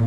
आज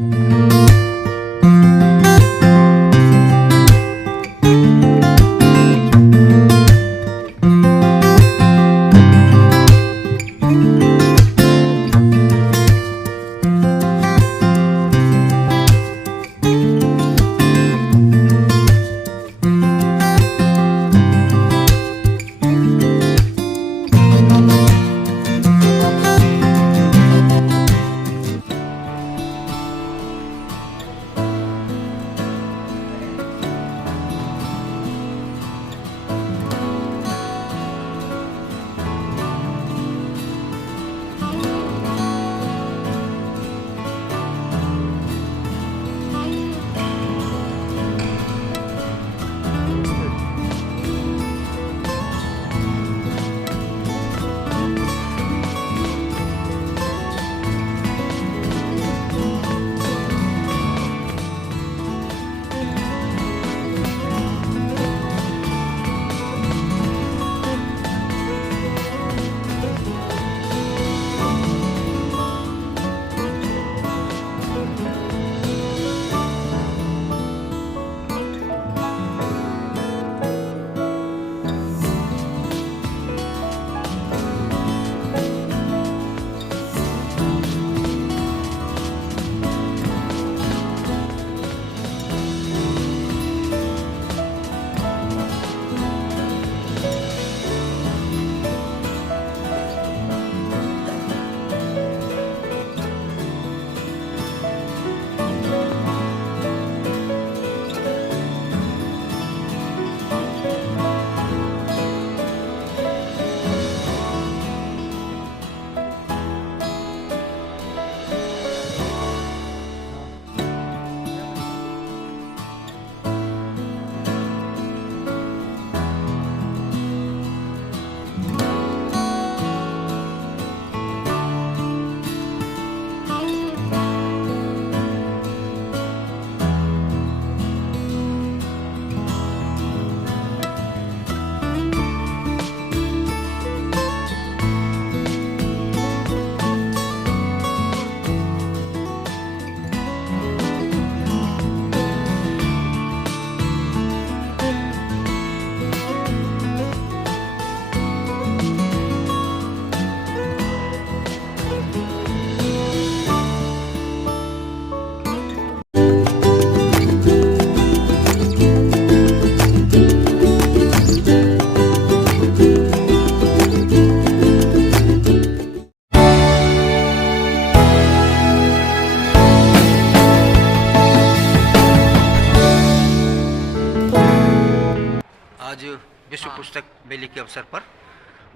विश्व पुस्तक मेले के अवसर पर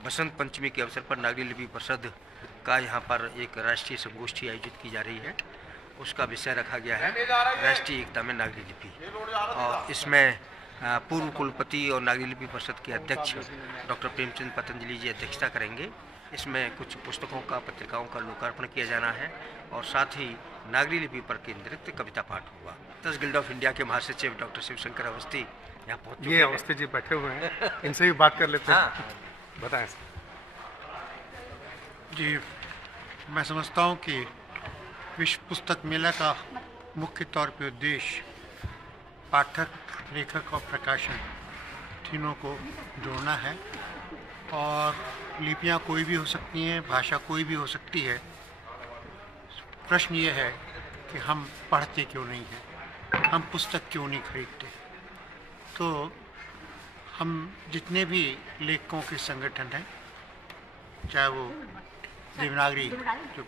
बसंत पंचमी के अवसर पर नागरी लिपि परिषद का यहाँ पर एक राष्ट्रीय संगोष्ठी आयोजित की जा रही है। उसका विषय रखा गया है राष्ट्रीय एकता में नागरी लिपि, और इसमें पूर्व कुलपति और नागरी लिपि परिषद के अध्यक्ष डॉक्टर प्रेमचंद पतंजलि जी अध्यक्षता करेंगे। इसमें कुछ पुस्तकों का, पत्रिकाओं का लोकार्पण किया जाना है और साथ ही नागरी लिपि पर केंद्रित कविता पाठ होगा। 10 गिल्ड ऑफ इंडिया के महासचिव डॉक्टर शिवशंकर अवस्थी यहाँ पहुँच चुके हैं। अवस्थी जी बैठे हुए हैं, इनसे भी बात कर लेते हैं। बताएं जी। मैं समझता हूँ कि विश्व पुस्तक मेला का मुख्य तौर पे उद्देश्य पाठक, लेखक और प्रकाशन तीनों को जोड़ना है। और लिपियाँ कोई भी हो सकती हैं, भाषा कोई भी हो सकती है। प्रश्न ये है कि हम पढ़ते क्यों नहीं हैं, हम पुस्तक क्यों नहीं खरीदते। तो हम जितने भी लेखकों के संगठन हैं, चाहे वो देवनागरी जो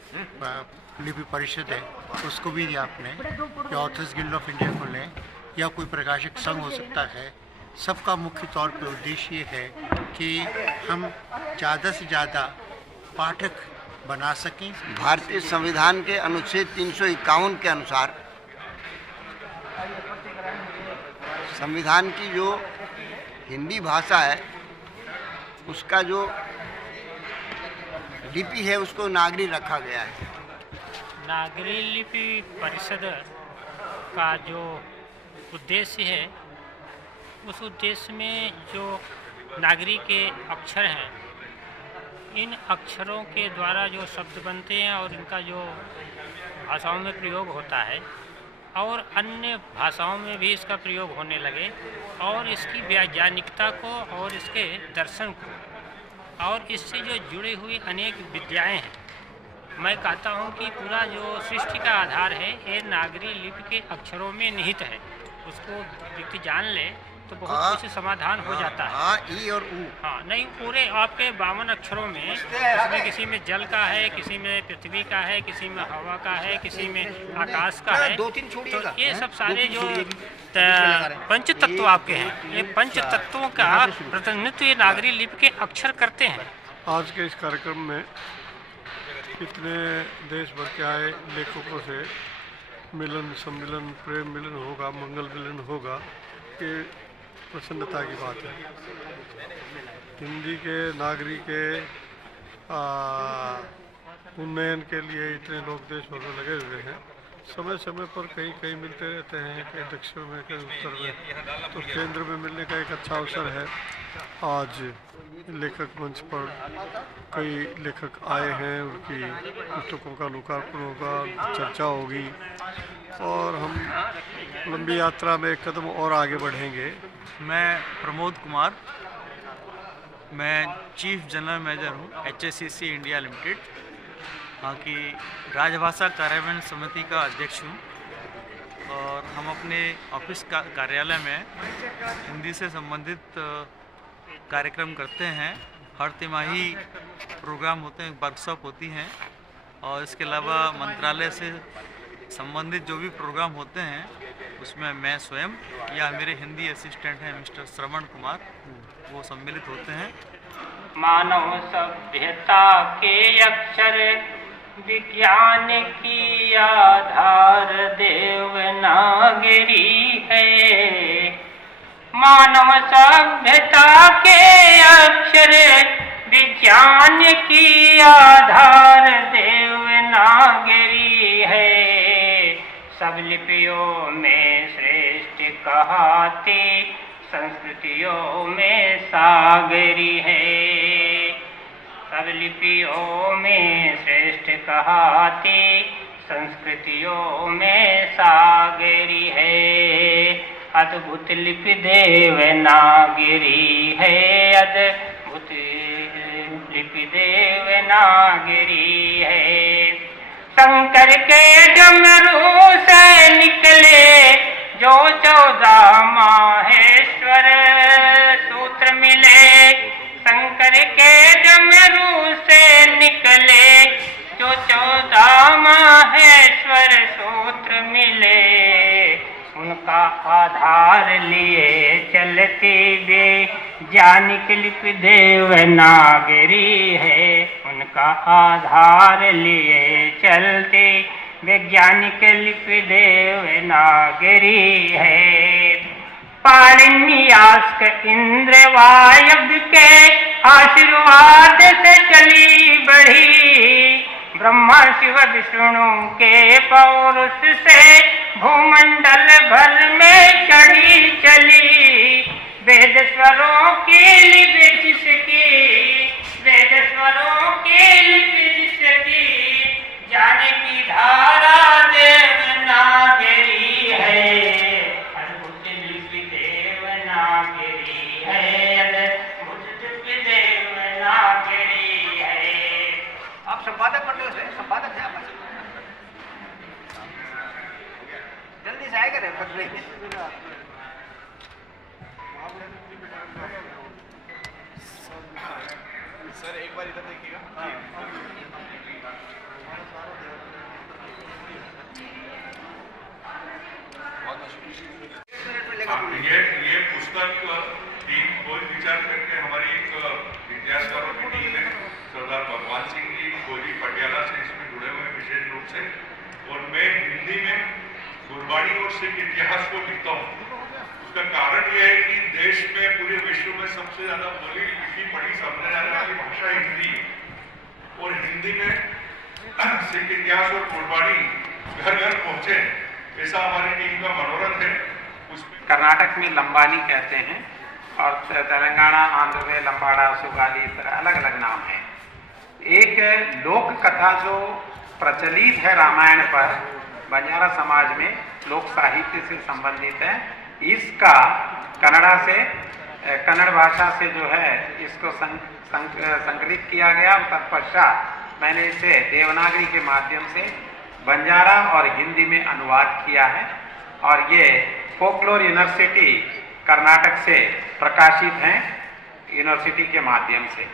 लिपि परिषद है उसको भी आपने, या ऑथर्स गिल्ड ऑफ इंडिया को लें, या कोई प्रकाशक संघ हो सकता है, सबका मुख्य तौर पर उद्देश्य ये है कि हम ज़्यादा से ज़्यादा पाठक बना सकें। भारतीय संविधान के अनुच्छेद 351 के अनुसार संविधान की जो हिंदी भाषा है उसका जो लिपि है उसको नागरी रखा गया है। नागरी लिपि परिषद का जो उद्देश्य है, उस उद्देश्य में जो नागरी के अक्षर हैं, इन अक्षरों के द्वारा जो शब्द बनते हैं और इनका जो भाषाओं में प्रयोग होता है और अन्य भाषाओं में भी इसका प्रयोग होने लगे और इसकी वैज्ञानिकता को और इसके दर्शन को और इससे जो जुड़ी हुई अनेक विद्याएं हैं, मैं कहता हूं कि पूरा जो सृष्टि का आधार है ये नागरी लिपि के अक्षरों में निहित है। उसको व्यक्ति जान ले तो बहुत कुछ समाधान हो जाता है। ई और ऊ। हाँ, नहीं, पूरे आपके 52 अक्षरों में इसमें किसी में जल का है, किसी में पृथ्वी का है, किसी में हवा का है, किसी में आकाश का है। तो ये सब सारे जो पंच तत्व आपके हैं, ये पंच तत्वों का प्रतिनिधित्व ये नागरी लिपि के अक्षर करते हैं। आज के इस कार्यक्रम में इतने देश भर के आए लेखकों से मिलन, सम्मिलन, प्रेम मिलन होगा, मंगल मिलन होगा, ये प्रसन्नता की बात है। हिंदी के नागरी के उन्नयन के लिए इतने लोग देश भर में लगे हुए हैं। समय समय पर कहीं कहीं मिलते रहते हैं, कहीं दक्षिण में, कहीं उत्तर में, तो केंद्र में मिलने का एक अच्छा अवसर है। आज लेखक मंच पर कई लेखक आए हैं, उनकी पुस्तकों का लोकार्पण होगा, चर्चा होगी और हम लंबी यात्रा में एक कदम और आगे बढ़ेंगे। मैं प्रमोद कुमार, मैं चीफ जनरल मैनेजर हूँ HSCC इंडिया लिमिटेड, वहाँ की राजभाषा कार्यान्वयन समिति का अध्यक्ष हूँ और हम अपने ऑफिस का कार्यालय में हिंदी से संबंधित कार्यक्रम करते हैं। हर तिमाही प्रोग्राम होते हैं, वर्कशॉप होती हैं और इसके अलावा मंत्रालय से संबंधित जो भी प्रोग्राम होते हैं उसमें मैं स्वयं या मेरे हिंदी असिस्टेंट हैं मिस्टर श्रवण कुमार, वो सम्मिलित होते हैं। मानव सभ्यता के अक्षर विज्ञान की आधार देवनागरी है। मानव सभ्यता के अक्षर विज्ञान की आधार देवनागरी है। सब लिपियों में श्रेष्ठ कहाती संस्कृतियों में सागरी है। सब लिपियों में श्रेष्ठ कहाती संस्कृतियों में सागरी है। अद्भुत लिपि देवनागरी है, अद्भुत लिपि देवनागरी है। शंकर के डमरू से निकले जो 14 माहेश्वर सूत्र मिले। शंकर के डमरू से निकले जो 14 माहेश्वर सूत्र मिले। उनका आधार लिए चलती वैज्ञानिक लिपि देवनागरी है। उनका आधार लिए चलती वैज्ञानिक लिपि देवनागरी है। पाणिनियास्क इंद्र वायव्य के आशीर्वाद से चली बढ़ी। ब्रह्मा शिव विष्णु के पौरुष से भूमंडल भर में चढ़ी चली। वेद स्वरों की लिपि जिसकी, वेद स्वरों की लिपि जिसकी, जाने की धारा देवनागरी है। अद्भुत लिपि देवनागरी है, अद्भुत लिपि देवनागरी है। आप संपादक मंडल से संपादक हैं आप? जल्दी से आएगा रे पत्र सर एक बार इधर देखिएगा। ये पुस्तक टीम कोई विचार करके हमारी एक इतिहासकारों की टीम है, सरदार भगवान सिंह जी गोली पटियाला से इसमें जुड़े हुए विशेष रूप से, और मैं हिंदी में गुरबाणी और सिख इतिहास को लिखता हूँ। उसका कारण यह है कि देश में, पूरे विश्व में सबसे ज्यादा बोली लिखी पढ़ी समझने जाने वाली भाषा हिंदी है, और हिंदी में सिख इतिहास और गुरबाणी घर घर पहुंचे, ऐसा हमारी टीम का मनोरथ है। कर्नाटक में लंबानी कहते हैं और तेलंगाना, आंध्र में लंबाड़ा, सुगाली, इस तरह अलग अलग नाम है। एक लोक कथा जो प्रचलित है रामायण पर, बंजारा समाज में लोक साहित्य से संबंधित है। इसका कन्नड़ भाषा से जो है इसको संकलित किया गया। तत्पश्चात मैंने इसे देवनागरी के माध्यम से बंजारा और हिंदी में अनुवाद किया है और ये फोकलोर यूनिवर्सिटी कर्नाटक से प्रकाशित हैं, यूनिवर्सिटी के माध्यम से।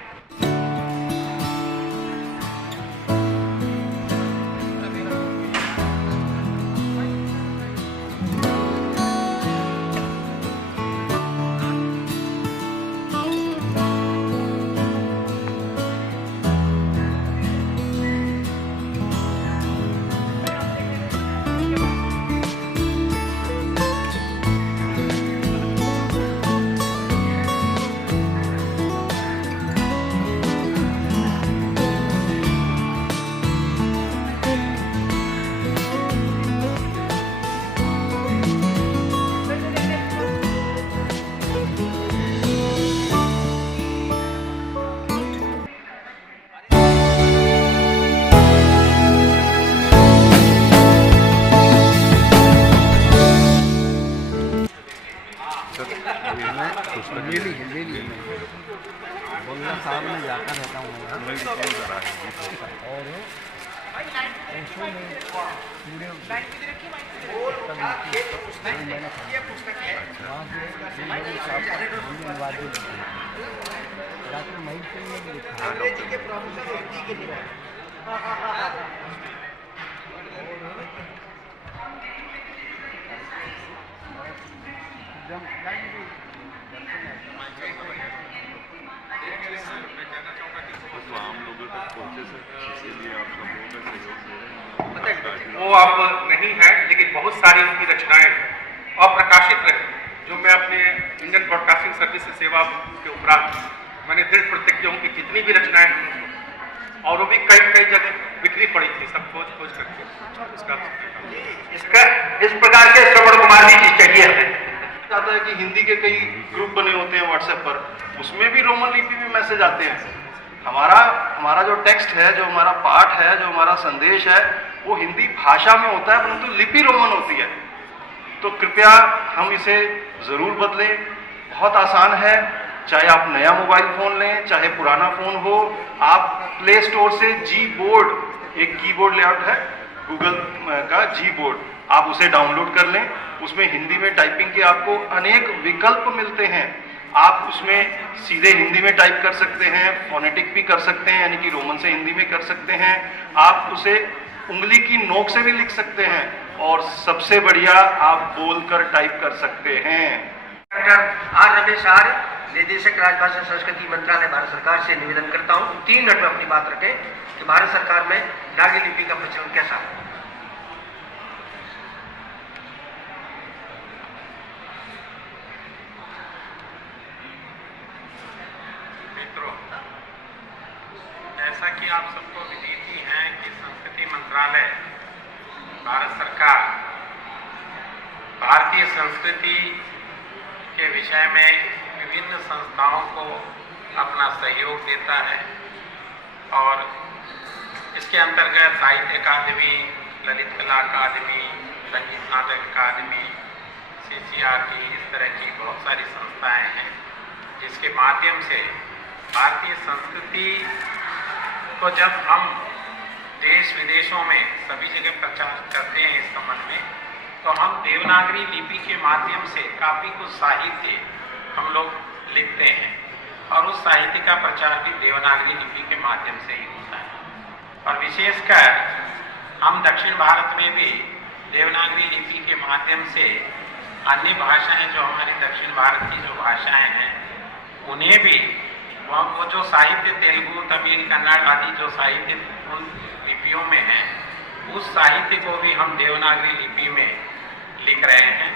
वो अब नहीं है, लेकिन बहुत सारी उनकी रचनाएं अप्रकाशित रही, जो मैं अपने इंडियन ब्रॉडकास्टिंग सर्विस से सेवा के उपरांत मैंने दृढ़ प्रतिज्ञा हूँ कि जितनी भी रचनाएं हैं और वो भी कई जगह बिखरी पड़ी थी, सब खोज करके इसका इस प्रकार के श्रवण कुमार जी की चाहिए हमें। आता है कि हिंदी के कई ग्रुप बने होते हैं व्हाट्सएप पर, उसमें भी रोमन लिपि में मैसेज आते हैं। हमारा जो टेक्स्ट है, जो हमारा पाठ है, जो हमारा संदेश है, वो हिंदी भाषा में होता है, परंतु लिपि रोमन होती है। तो कृपया हम इसे जरूर बदलें। बहुत आसान है, चाहे आप नया मोबाइल फोन लें, चाहे पुराना फोन हो, आप प्ले स्टोर से जी बोर्ड, एक कीबोर्ड लेआउट है गूगल का जी बोर्ड, आप उसे डाउनलोड कर लें। उसमें हिंदी में टाइपिंग के आपको अनेक विकल्प मिलते हैं। आप उसमें सीधे हिंदी में टाइप कर सकते हैं, फोनेटिक भी कर सकते हैं, यानी कि रोमन से हिंदी में कर सकते हैं। आप उसे उंगली की नोक से भी लिख सकते हैं और सबसे बढ़िया आप बोलकर टाइप कर सकते हैं। डॉक्टर आर रमेश आर्य, निदेशक राजभाषा संस्कृति मंत्रालय, भारत सरकार से निवेदन करता हूँ 3 मिनट में अपनी बात रखें कि भारत सरकार में नागरी लिपि का प्रचलन कैसा है। मित्रों, जैसा कि आप सबको विदित ही है कि संस्कृति मंत्रालय, भारत सरकार भारतीय संस्कृति के विषय में विभिन्न संस्थाओं को अपना सहयोग देता है और इसके अंतर्गत साहित्य अकादमी, ललित कला अकादमी, संगीत नाटक अकादमी, CCRT, इस तरह की बहुत सारी संस्थाएं हैं, जिसके माध्यम से भारतीय संस्कृति को जब हम देश विदेशों में सभी जगह प्रचार करते हैं इस संबंध में, तो हम देवनागरी लिपि के माध्यम से काफ़ी कुछ साहित्य हम लोग लिखते हैं और उस साहित्य का प्रचार भी देवनागरी लिपि के माध्यम से ही होता है। और विशेषकर हम दक्षिण भारत में भी देवनागरी लिपि के माध्यम से अन्य भाषाएं, जो हमारी दक्षिण भारत की जो भाषाएं हैं, उन्हें भी वो जो साहित्य तेलुगु, तमिल, कन्नड़ आदि जो साहित्य उन लिपियों में है, उस साहित्य को भी हम देवनागरी लिपि में लिख रहे हैं।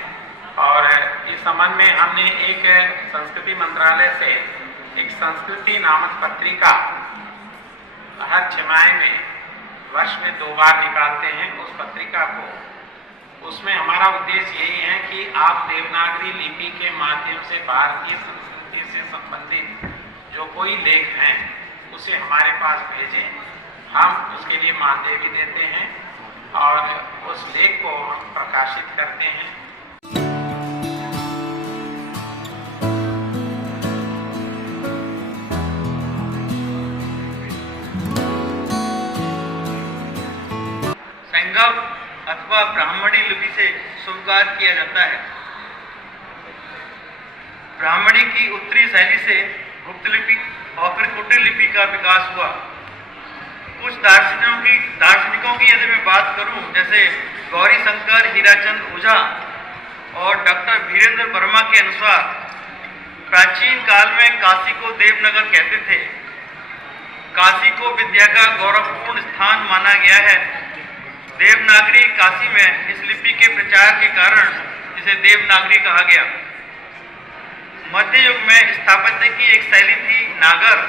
और इस संबंध में हमने एक संस्कृति मंत्रालय से एक संस्कृति नामक पत्रिका हर छमाही में वर्ष में 2 बार निकालते हैं। उस पत्रिका को, उसमें हमारा उद्देश्य यही है कि आप देवनागरी लिपि के माध्यम से भारतीय संस्कृति से संबंधित जो कोई लेख हैं उसे हमारे पास भेजें हम उसके लिए मानदेय भी देते हैं और उस लेख को हम प्रकाशित करते हैं। संगम अथवा ब्राह्मणी लिपि से स्वीकार किया जाता है। ब्राह्मणी की उत्तरी शैली से गुप्त लिपि और फिर कुटिल लिपि का विकास हुआ। कुछ दार्शनिकों की यदि मैं बात करूं, जैसे गौरी शंकर, हीराचंद ओझा और डॉक्टर वीरेंद्र वर्मा के अनुसार प्राचीन काल में काशी को देवनगर कहते थे। काशी को विद्या का गौरवपूर्ण स्थान माना गया है। देवनागरी काशी में इस लिपि के प्रचार के कारण इसे देवनागरी कहा गया। मध्य युग में स्थापत्य की एक शैली थी नागर,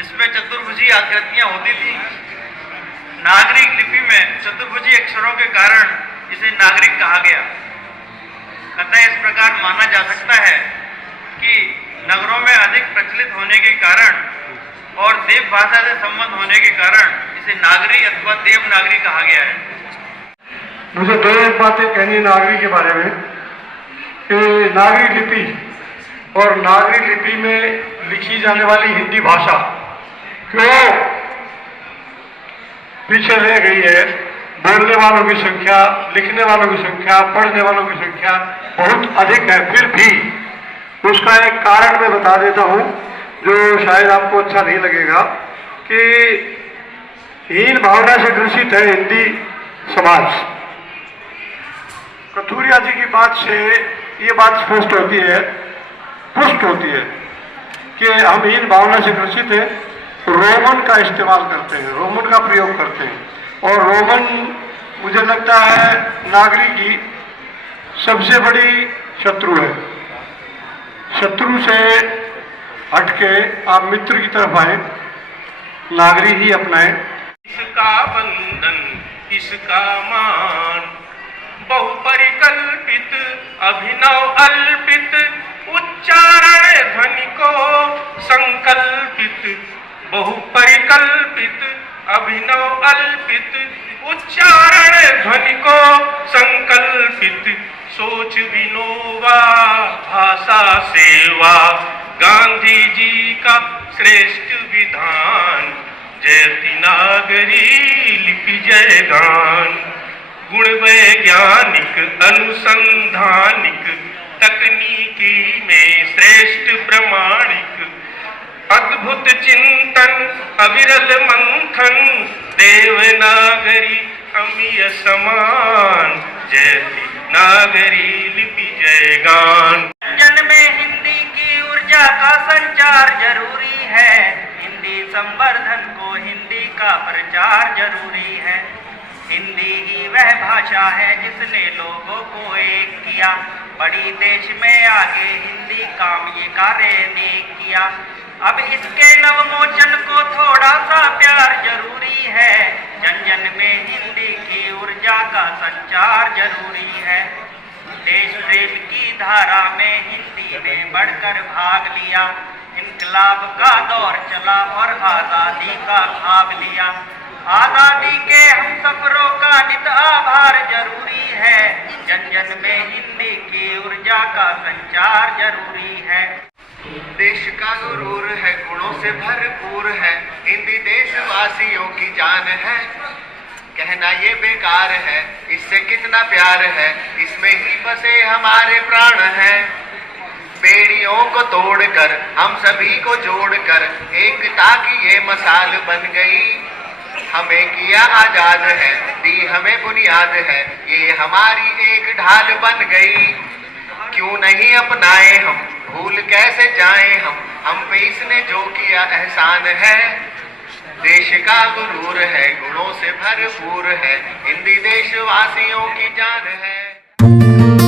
इसमें चतुर्भुजी आकृतियां होती थी। नागरिक लिपि में चतुर्भुजी अक्षरों के कारण इसे नागरिक कहा गया। अतः इस प्रकार माना जा सकता है कि नगरों में अधिक प्रचलित होने के कारण और देव भाषा से संबंध होने के कारण इसे नागरी अथवा देवनागरी कहा गया है। मुझे दो एक बातें कहनी है नागरी के बारे में कि नागरी लिपि और नागरी लिपि में लिखी जाने वाली हिंदी भाषा क्यों पीछे रह गई है। बोलने वालों की संख्या, लिखने वालों की संख्या, पढ़ने वालों की संख्या बहुत अधिक है। फिर भी उसका एक कारण मैं बता देता हूं जो शायद आपको अच्छा नहीं लगेगा कि हीन भावना से ग्रसित है हिंदी समाज। कथूरिया जी की बात से ये बात स्पष्ट होती है, पुष्ट होती है कि हम हीन भावना से ग्रसित है। रोमन का इस्तेमाल करते हैं, रोमन का प्रयोग करते हैं और रोमन मुझे लगता है नागरी की सबसे बड़ी शत्रु है। शत्रु से हटके आप मित्र की तरफ आए, नागरी ही अपनाएं। इसका बंधन इसका मान बहुपरिकल्पित अभिनव अल्पित उच्चारण ध्वनि को संकल्पित बहुपरिकल्पित अभिनव अल्पित उच्चारण ध्वनि को संकल्पित सोच विनोवा भाषा सेवा गांधी जी का श्रेष्ठ विधान जयति नागरी लिपि जय गान गुण वैज्ञानिक अनुसंधानिक तकनीकी में श्रेष्ठ प्रमाणिक अद्भुत चिंतन अविरल मंथन देवनागरी अमीय समान जयति नागरी लिपि जय गान। जन में हिंदी की ऊर्जा का संचार जरूरी है। हिंदी संवर्धन को हिंदी का प्रचार जरूरी है। हिंदी ही वह भाषा है जिसने लोगों को एक किया। बड़ी देश में आगे हिंदी काम ये कार्य ने किया। अब इसके नवमोचन को थोड़ा सा प्यार जरूरी है। जन जन में हिंदी की ऊर्जा का संचार जरूरी है। देश प्रेम की धारा में हिंदी ने बढ़कर भाग लिया। इनकलाब का दौर चला और आज़ादी का भाग लिया। आज़ादी के हम सफरों का नित आभार जरूरी है। जन जन में हिंदी की ऊर्जा का संचार जरूरी है। देश का गुरूर है, गुणों से भरपूर है। हिंदी देशवासियों की जान है, कहना ये बेकार है। इससे कितना प्यार है, इसमें ही बसे हमारे प्राण हैं। बेड़ियों को तोड़कर हम सभी को जोड़कर एकता की ये मसाल बन गई। हमें किया आजाद है, दी हमें बुनियाद है, ये हमारी एक ढाल बन गई। क्यों नहीं अपनाए हम, भूल कैसे जाएं हम पे इसने जो किया एहसान है। देश का गुरूर है, गुणों से भरपूर है। हिंदी देशवासियों की जान है।